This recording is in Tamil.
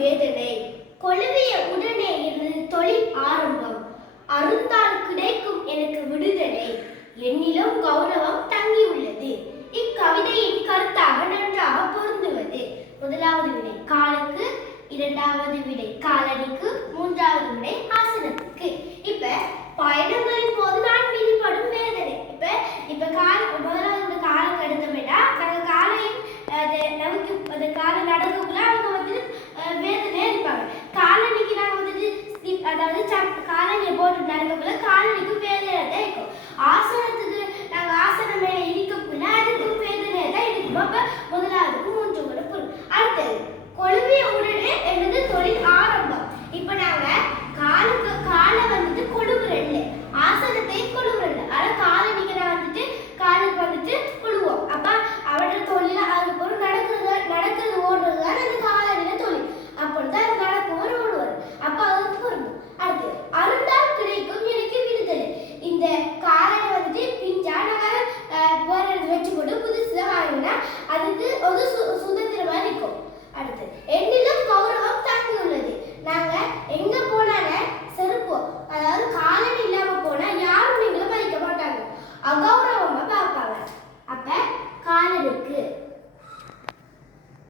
வேதனை. கொழுவிய உடனே எனது தொழில் ஆரம்பம். அருந்தால் கிடைக்கும் எனக்கு விடுதலை. என்னிலும் கௌரவம் தங்கியுள்ளது. இக்கவிதையின் கருத்தாக நன்றாக பொருந்துவது. முதலாவது விடை காலுக்கு, இரண்டாவது விடை காலணிக்கு, மூன்றாவது விடை ஆசனத்துக்கு. இப்ப பயணங்களின் போது நான் வெளிப்படும் வேதனை. இப்ப முதலாவது காலுக்கு எடுத்தோம்னா நாங்க காலையும் நமக்கு அந்த காலை நடக்கக்குள்ள அவங்க வந்துட்டு வேதனை இருப்பாங்க. காலணிக்கு நாங்க வந்துட்டு அதாவது காலணியை போட்டு நடக்கக்குள்ள காலணிக்கு வேதனை